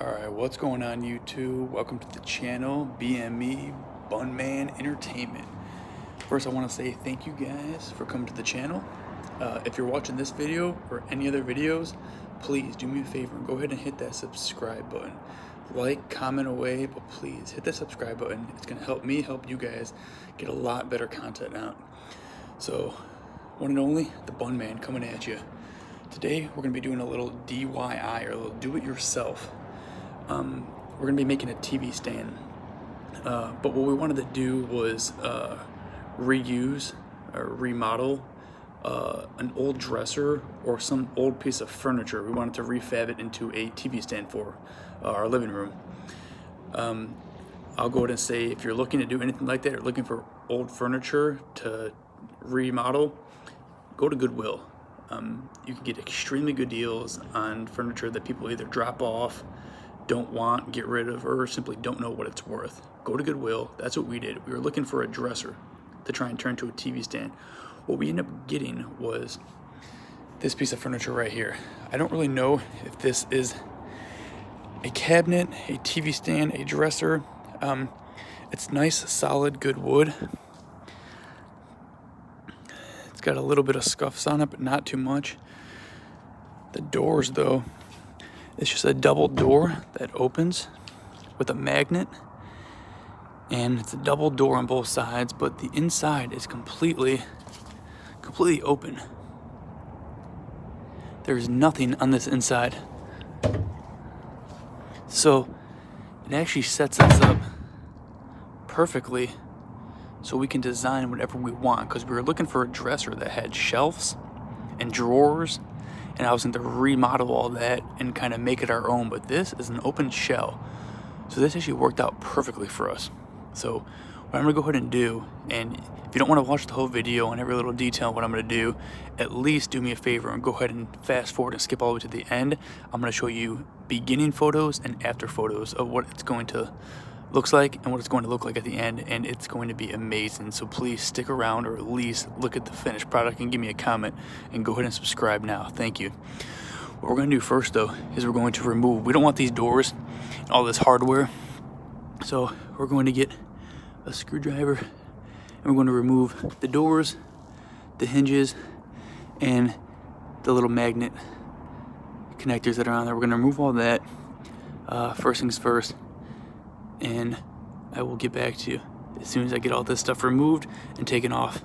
Alright, what's going on YouTube? Welcome to the channel, BME Bunman Entertainment. First, I want to say thank you guys for coming to the channel. If you're watching this video or any other videos, please do me a favor and go ahead and hit that subscribe button. Like, comment away, but please hit that subscribe button. It's going to help me help you guys get a lot better content out. So, one and only, the Bunman coming at you. Today, we're going to be doing a little DIY or a little do-it-yourself. We're going to be making a TV stand, but what we wanted to do was reuse or remodel an old dresser or some old piece of furniture. We wanted to refab it into a TV stand for our living room. I'll go ahead and say, if you're looking to do anything like that or looking for old furniture to remodel, go to Goodwill. You can get extremely good deals on furniture that people either drop off, don't want, get rid of, or simply don't know what it's worth. Go to Goodwill. That's what we did. We were looking for a dresser to try and turn to a TV stand. What we ended up getting was this piece of furniture right here. I don't really know if this is a cabinet, a TV stand, a dresser. It's nice, solid, good wood. It's got a little bit of scuffs on it, but not too much. The doors, though, it's just a double door that opens with a magnet, and it's a double door on both sides, but the inside is completely open. There's nothing on this inside. So it actually sets us up perfectly so we can design whatever we want, because we were looking for a dresser that had shelves and drawers, and I was going to remodel all that and kind of make it our own, but this is an open shell. So this actually worked out perfectly for us. So what I'm going to go ahead and do, and if you don't want to watch the whole video and every little detail of what I'm going to do, at least do me a favor and go ahead and fast forward and skip all the way to the end. I'm going to show you beginning photos and after photos of what it's going to looks like and what it's going to look like at the end, and it's going to be amazing. So please stick around, or at least look at the finished product and give me a comment, and go ahead and subscribe now. Thank you. What we're going to do first, though, is we're going to remove, we don't want these doors and all this hardware, so we're going to get a screwdriver and we're going to remove the doors, the hinges, and the little magnet connectors that are on there. We're going to remove all that first things first, and I will get back to you as soon as I get all this stuff removed and taken off.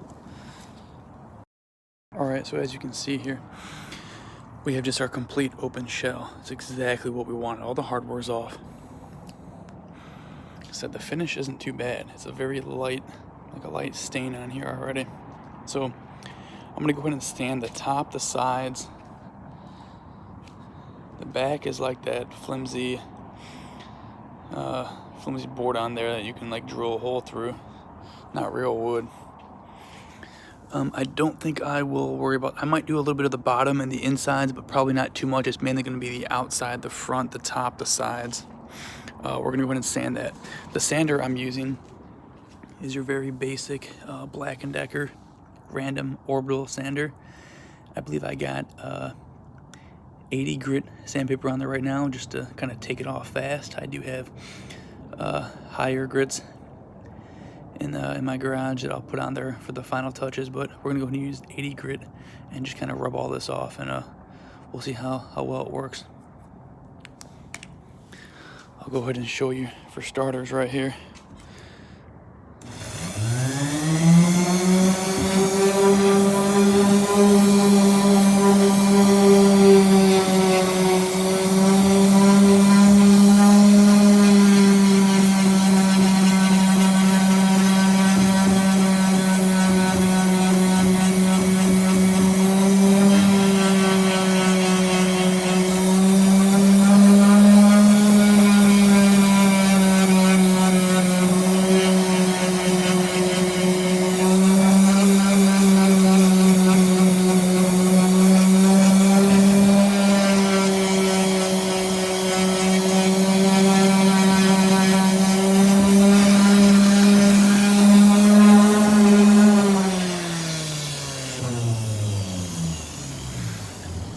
Alright, so as you can see here, we have just our complete open shell. It's exactly what we wanted. All the hardware's off. Like I said, the finish isn't too bad. It's a very light, like a light stain on here already. So I'm going to go ahead and stand the top, the sides. The back is like that flimsy board on there that you can like drill a hole through. Not real wood. I don't think I will worry about, I might do a little bit of the bottom and the insides, but probably not too much. It's mainly going to be the outside, the front, the top, the sides. We're going to go ahead and sand that. The sander I'm using is your very basic Black & Decker random orbital sander. I believe I got 80 grit sandpaper on there right now, just to kind of take it off fast. I do have higher grits in my garage that I'll put on there for the final touches, but we're gonna go ahead and use 80 grit and just kind of rub all this off, and we'll see how well it works. I'll go ahead and show you for starters right here.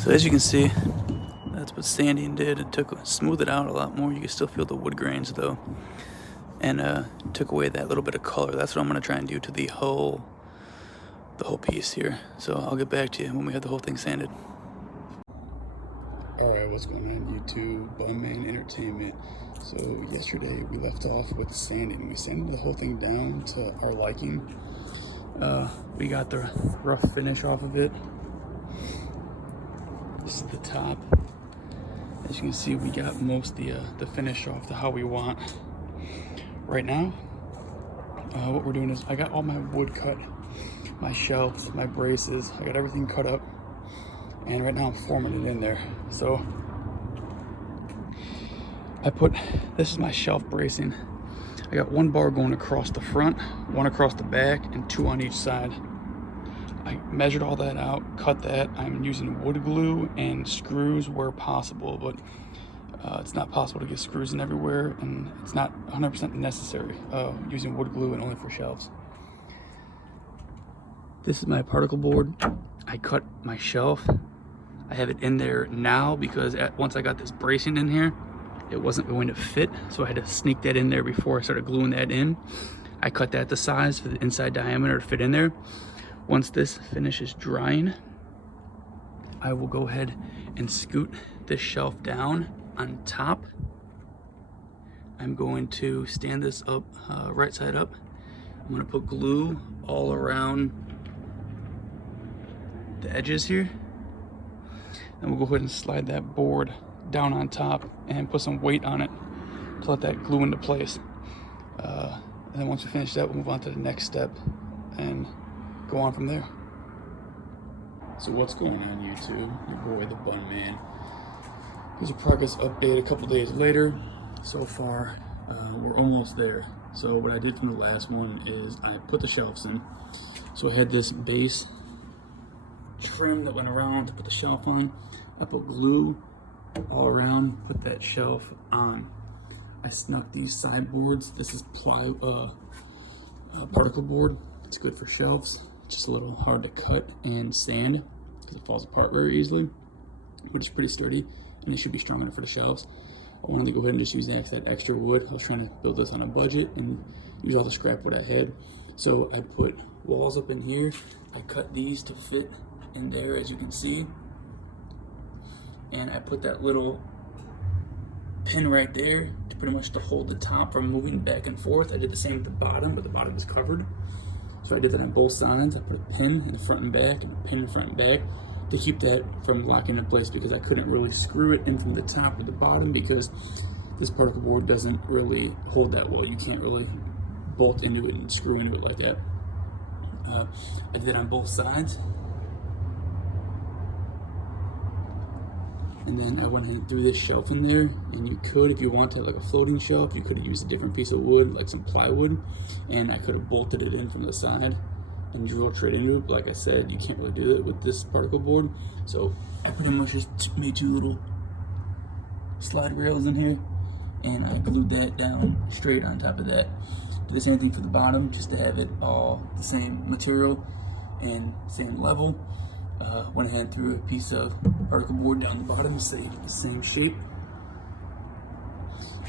So as you can see, that's what sanding did. It smoothed it out a lot more. You can still feel the wood grains though, and took away that little bit of color. That's what I'm gonna try and do to the whole piece here. So I'll get back to you when we have the whole thing sanded. Alright, what's going on YouTube? Bunman Entertainment. So yesterday we left off with sanding. We sanded the whole thing down to our liking. We got the rough finish off of it. This is the top. As you can see, we got most the finish off to how we want. Right now, what we're doing is I got all my wood cut, my shelves, my braces. I got everything cut up. And right now I'm forming it in there. So this is my shelf bracing. I got one bar going across the front, one across the back, and 2 on each side. I measured all that out, cut that. I'm using wood glue and screws where possible, but it's not possible to get screws in everywhere, and it's not 100% necessary using wood glue and only for shelves. This is my particle board. I cut my shelf. I have it in there now because once I got this bracing in here, it wasn't going to fit, so I had to sneak that in there before I started gluing that in. I cut that to size for the inside diameter to fit in there. Once this finishes drying, I will go ahead and scoot this shelf down on top. I'm going to stand this up right side up. I'm going to put glue all around the edges here. And we'll go ahead and slide that board down on top and put some weight on it to let that glue into place. And then once we finish that, we'll move on to the next step and go on from there. So what's going on YouTube? Your boy, the Bun Man. Here's a progress update a couple days later. So far, we're almost there. So what I did from the last one is I put the shelves in. So I had this base trim that went around to put the shelf on. I put glue all around, put that shelf on. I snuck these sideboards. This is particle board. It's good for shelves. It's just a little hard to cut and sand because it falls apart very easily, but it's pretty sturdy and it should be strong enough for the shelves. I wanted to go ahead and just use that extra wood. I was trying to build this on a budget and use all the scrap wood I had. So I put walls up in here. I cut these to fit in there, as you can see, and I put that little pin right there to pretty much to hold the top from moving back and forth. I did the same at the bottom, but the bottom is covered. So I did that on both sides. I put a pin in the front and back and a pin in the front and back to keep that from locking in place because I couldn't really screw it in from the top or the bottom because this particle board doesn't really hold that well. You can't really bolt into it and screw into it like that. I did it on both sides. And then I went ahead and threw this shelf in there, and you could, if you want to have like a floating shelf, you could have used a different piece of wood, like some plywood, and I could have bolted it in from the side and drilled straight into it. But like I said, you can't really do that with this particle board. So I pretty much just made 2 little slide rails in here, and I glued that down straight on top of that. Did the same thing for the bottom, just to have it all the same material and same level. Went ahead and threw a piece of particle board down the bottom so you get the same shape.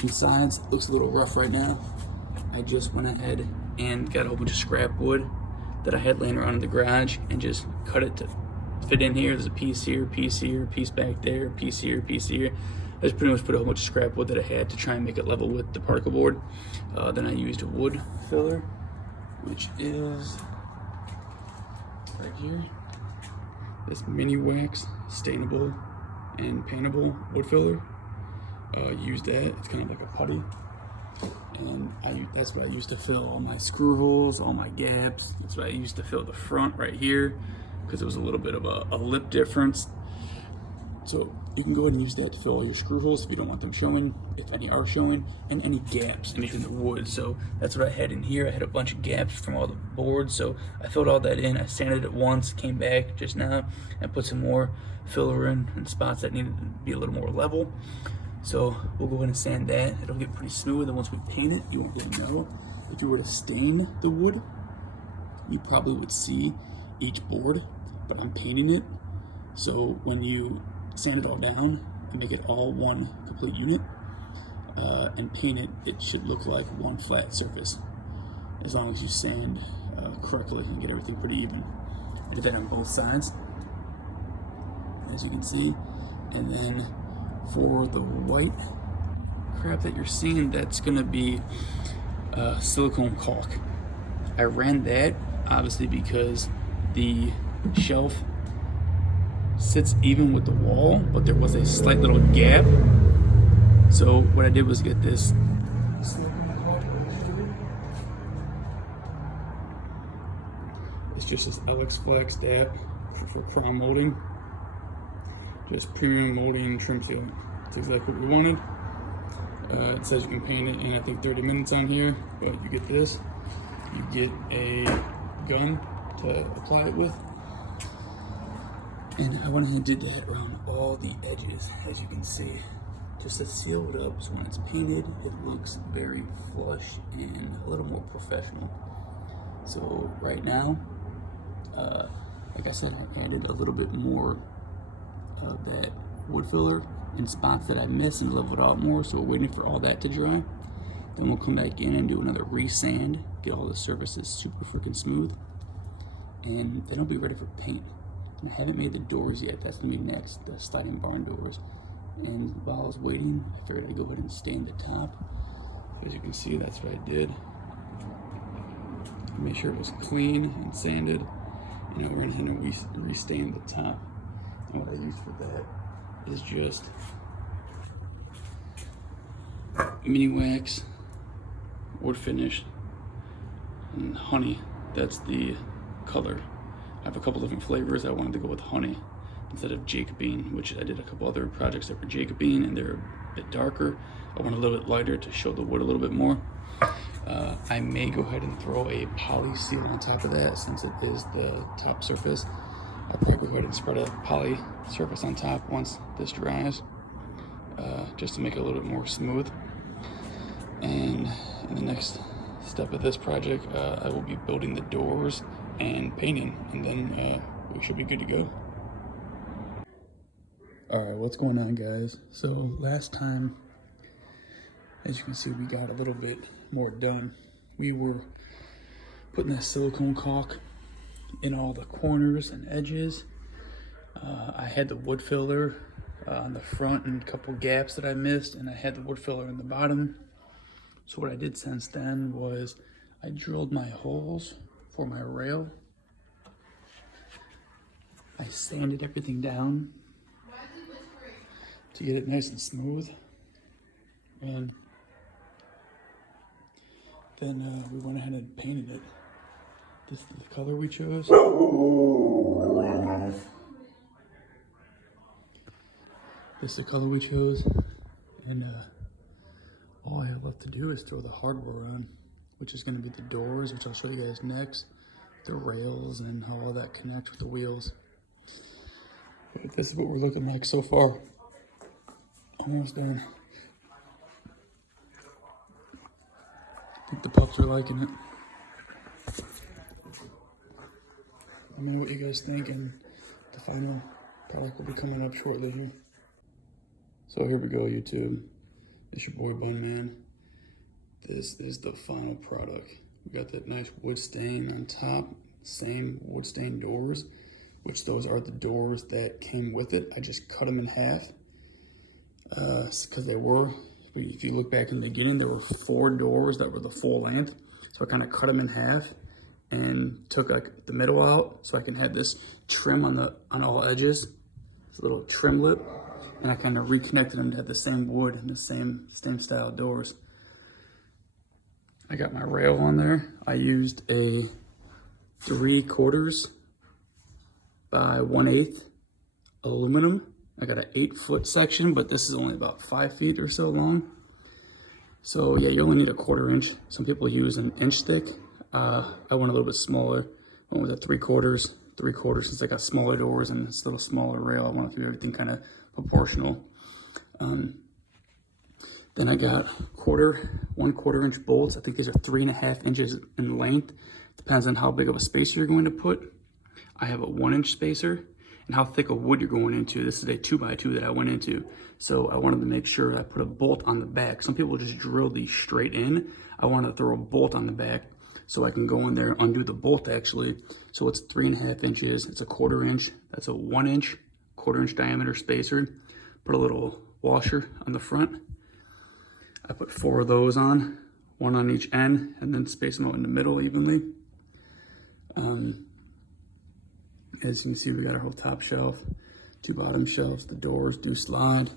The sides looks a little rough right now. I just went ahead and got a whole bunch of scrap wood that I had laying around in the garage and just cut it to fit in here. There's a piece here, piece here, piece back there, piece here, piece here. I just pretty much put a whole bunch of scrap wood that I had to try and make it level with the particle board. Then I used a wood filler, which is right here. This Mini Wax stainable and paintable wood filler. Use that. It's kind of like a putty, and that's what I used to fill all my screw holes, all my gaps. That's what I used to fill the front right here because it was a little bit of a lip difference. So you can go ahead and use that to fill all your screw holes if you don't want them showing, if any are showing, and any gaps in between the wood. So that's what I had in here. I had a bunch of gaps from all the boards, so I filled all that in. I sanded it once, came back just now, and put some more filler in spots that needed to be a little more level. So we'll go ahead and sand that. It'll get pretty smooth, and once we paint it, you won't really know. If you were to stain the wood, you probably would see each board, but I'm painting it. So when you sand it all down, and make it all one complete unit and paint it, it should look like one flat surface, as long as you sand correctly and get everything pretty even. I did that on both sides, as you can see. And then for the white crap that you're seeing, that's gonna be silicone caulk. I ran that obviously because the shelf sits even with the wall, but there was a slight little gap. So what I did was get this silicone caulk. It's just this LX Flex dab for crown molding. Just premium molding trim seal. That's exactly what we wanted. It says you can paint it in, I think, 30 minutes on here, but you get this. You get a gun to apply it with. And I went ahead and did that around all the edges, as you can see, just to seal it up, so when it's painted, it looks very flush and a little more professional. So right now, like I said, I added a little bit more of that wood filler in spots that I missed and leveled out more, so we're waiting for all that to dry. Then we'll come back in and do another resand, get all the surfaces super freaking smooth, and then it'll be ready for paint. And I haven't made the doors yet. That's gonna be next, the sliding barn doors. And while I was waiting, I figured I'd go ahead and stain the top. As you can see, that's what I did. Make sure it was clean and sanded. And I went in and re-stained the top. And what I used for that is just mini wax, wood finish, and honey. That's the color. I have a couple different flavors. I wanted to go with honey instead of Jacobine, which I did a couple other projects that were Jacobine and they're a bit darker. I want a little bit lighter to show the wood a little bit more. I may go ahead and throw a poly seal on top of that since it is the top surface. I'll probably go ahead and spread a poly surface on top once this dries, just to make it a little bit more smooth. And in the next step of this project, I will be building the doors and painting, and then we should be good to go. All right, what's going on, guys? So last time, as you can see, we got a little bit more done. We were putting that silicone caulk in all the corners and edges. I had the wood filler on the front and a couple gaps that I missed, and I had the wood filler in the bottom. So what I did since then was I drilled my holes for my rail. I sanded everything down to get it nice and smooth. And then we went ahead and painted it. This is the color we chose. This is the color we chose. And all I have left to do is throw the hardware on, which is going to be the doors, which I'll show you guys next, the rails, and how all that connects with the wheels. But this is what we're looking like so far. Almost done. I think the pups are liking it. Let me know what you guys think, and the final product will be coming up shortly here. So here we go, YouTube. It's your boy Bun Man. This is the final product. We got that nice wood stain on top, same wood stain doors, which those are the doors that came with it. I just cut them in half because they were, if you look back in the beginning, there were 4 doors that were the full length. So I kind of cut them in half and took like the middle out so I can have this trim on all edges. It's a little trim lip. And I kind of reconnected them to have the same wood and the same style doors. I got my rail on there. I used a 3/4 by 1/8 aluminum. I got an 8-foot section, but this is only about 5 feet or so long. So yeah, you only need a 1/4 inch. Some people use an inch thick. I went a little bit smaller. Went with a 3/4 since I got smaller doors and it's a little smaller rail. I want to do everything kind of proportional. Then I got 1/4 inch bolts. I think these are 3.5 inches in length. Depends on how big of a spacer you're going to put. I have a 1 inch spacer, and how thick of wood you're going into. This is a 2x2 that I went into. So I wanted to make sure I put a bolt on the back. Some people just drill these straight in. I wanted to throw a bolt on the back so I can go in there, undo the bolt actually. So it's 3.5 inches. It's a 1/4 inch. That's a 1 inch, 1/4 inch diameter spacer. Put a little washer on the front. I put 4 of those on, 1 on each end, and then space them out in the middle evenly. As you can see, we got our whole top shelf, 2 bottom shelves. The doors do slide.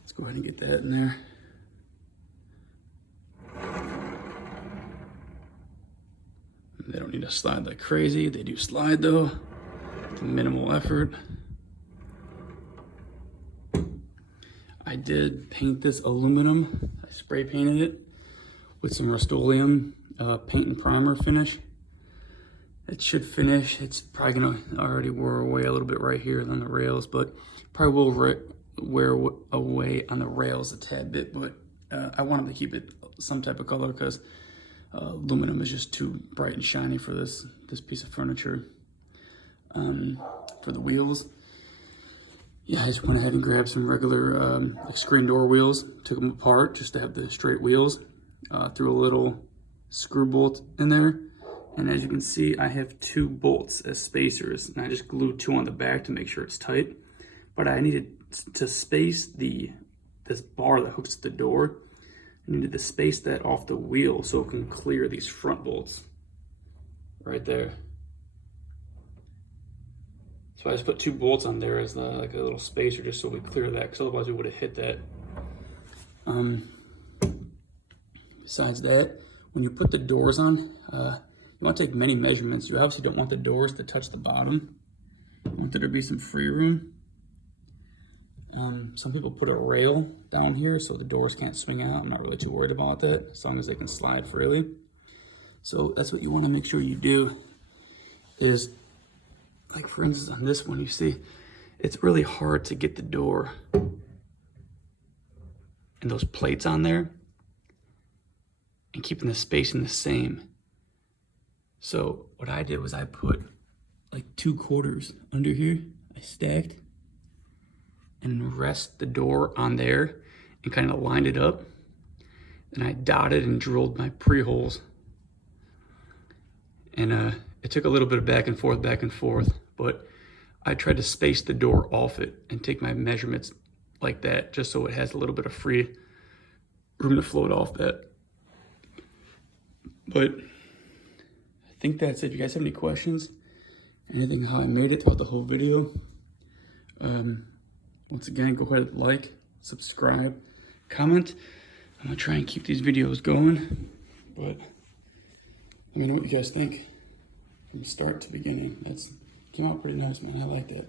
Let's go ahead and get that in there. They don't need to slide like crazy. They do slide though. It's minimal effort. I did paint this aluminum. I spray painted it with some Rust-Oleum paint and primer finish. It should finish. It's probably gonna already wear away a little bit right here on the rails, but probably will wear away on the rails a tad bit, but I wanted to keep it some type of color because aluminum is just too bright and shiny for this piece of furniture. For the wheels, yeah, I just went ahead and grabbed some regular like screen door wheels, took them apart just to have the straight wheels, threw a little screw bolt in there. And as you can see, I have 2 bolts as spacers, and I just glued 2 on the back to make sure it's tight. But I needed to space this bar that hooks to the door. I needed to space that off the wheel so it can clear these front bolts right there. So I just put 2 bolts on there as like a little spacer just so we clear that, because otherwise we would have hit that. Besides that, when you put the doors on, you want to take many measurements. You obviously don't want the doors to touch the bottom. You want there to be some free room. Some people put a rail down here so the doors can't swing out. I'm not really too worried about that, as long as they can slide freely. So that's what you want to make sure you do is, like for instance on this one, you see, it's really hard to get the door and those plates on there and keeping the spacing the same. So what I did was I put like 2 quarters under here. I stacked and rest the door on there and kind of lined it up. And I dotted and drilled my pre-holes. And it took a little bit of back and forth, but I tried to space the door off it and take my measurements like that, just so it has a little bit of free room to float off that. But I think that's it. If you guys have any questions, anything how I made it throughout the whole video, once again, go ahead and like, subscribe, comment. I'm gonna try and keep these videos going, but let me know what you guys think from start to beginning. Came out pretty nice, man. I like that.